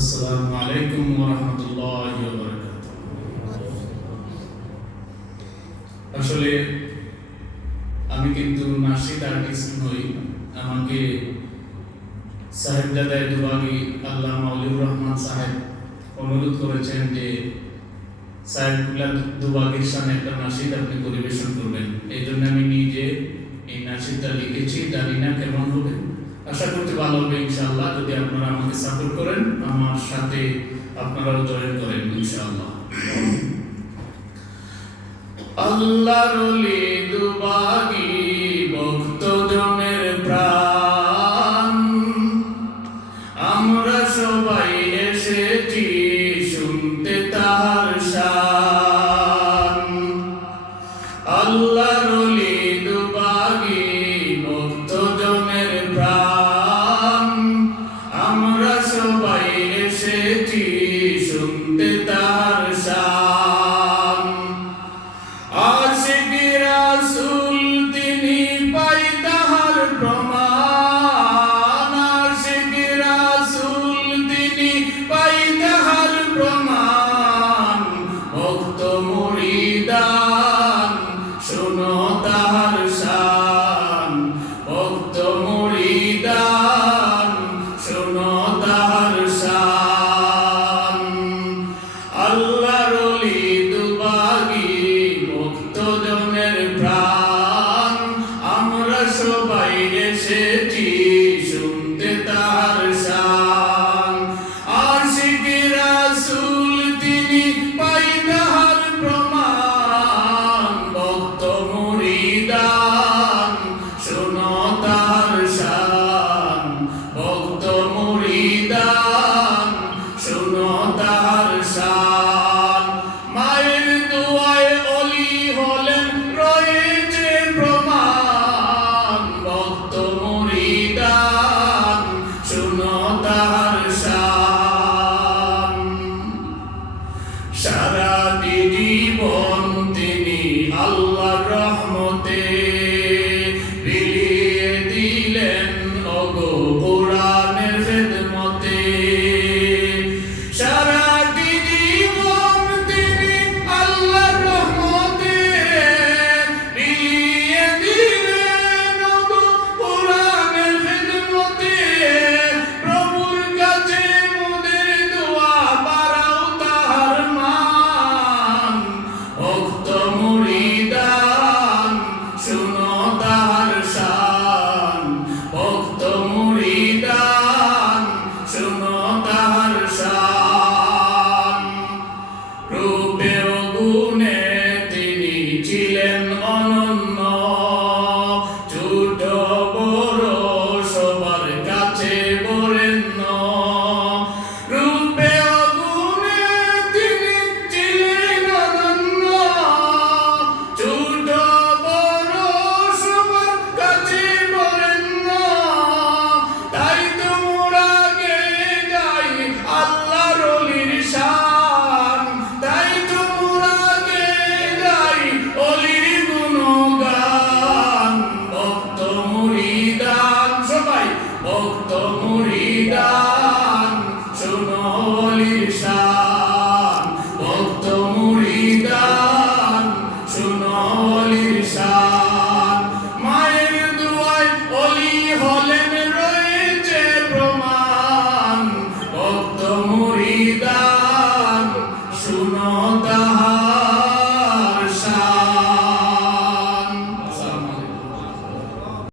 আসসালামু আলাইকুম ওয়া রাহমাতুল্লাহি ওয়া বারাকাতুহু। আসলে আমি কিন্তু নাশিদ আর্টিস্ট নই। আমাকে সাহেবজাদা দুবাগি আল্লাহ মাওলিউর রহমান সাহেব অনুরোধ করেছেন যে সাহেবুল্লাহ দুবাগির সামনে একটা নাশিদ আপনি পরিবেশন করবেন। এই জন্য আমি নিজে এই নাশিদটা লিখেছি, জানি না কেমন হবে, আশা করতে ভালো হবে ইনশাআল্লাহ। যদি আপনারা আমাকে সাপোর্ট করেন, আমার সাথে আপনারাও জয়েন করেন ইনশাআল্লাহ। আল্লাহর ওলি দুবাগি ভক্তজনের প্রাণ, আমরা সবাই এসেছি শুনতে তার শান। আল্লাহর ওলি দুবাগি ভক্তজনের প্রাণ, আমরা সবাই এসেছি শুনতে তার শান। আশিক রাসূল তিনি পাই তাহার প্রমাণ, আশিক রাসূল তিনি পাই তাহার প্রমাণ। ভক্ত মুরিদান শুনো তাহার শান, ভক্ত মুরিদান শুনো তাহার শান। আল্লাহর ওলি দুবাগি ভক্তজনের প্রাণ, আমরা সবাই এসেছি শুনতে তাহার শান। আশিক রাসূল তিনি পাই তাহার প্রমাণ, ভক্ত মুরিদান শুনো তাহার শান, ভক্ত মুরিদান শুনো তাহার শান। মায়ের দোয়ায় অলি হলেন রয়েছে প্রমাণ, ভক্ত মুরিদান শুনো তাহার শান। সারাটি জীবন তিনি আল্লাহর রহমতে বিলিয়ে দিলেন ওগো কোরআনের খেদমতে। সারাটি জীবন তিনি আল্লাহর রহমতে বিলিয়ে দিলেন ওগো কোরআনের খেদমতে। প্রভুর কাছে মোদের দোয়া বাড়াও তাহার মান, ভক্ত মুরিদান শুনো তাহার শান, ভক্ত মুরিদান শুনো তাহার শান। রূপে ও গুণে তিনি ছিলেন অনন্য, ছোট বড় সবার কাছে বরেণ্য। রূপে ও গুণে তিনি ছিলেন অনন্য, ছোট বড় সবার কাছে বরেণ্য। তাই তো মোরা গেয়ে যাই আল্লাহর ওলির শান, তাই তো মোরা গেয়ে যাই ওলির গুণগান। ভক্ত মুরিদান সবাই, ভক্ত মুরিদান শুনো ওলির শান, ভক্ত মুরিদান শুনো ওলির শান। মায়ের দোয়ায় অলি হলেন রয়েছে প্রমাণ, ভক্ত মুরিদান শুনো তাহার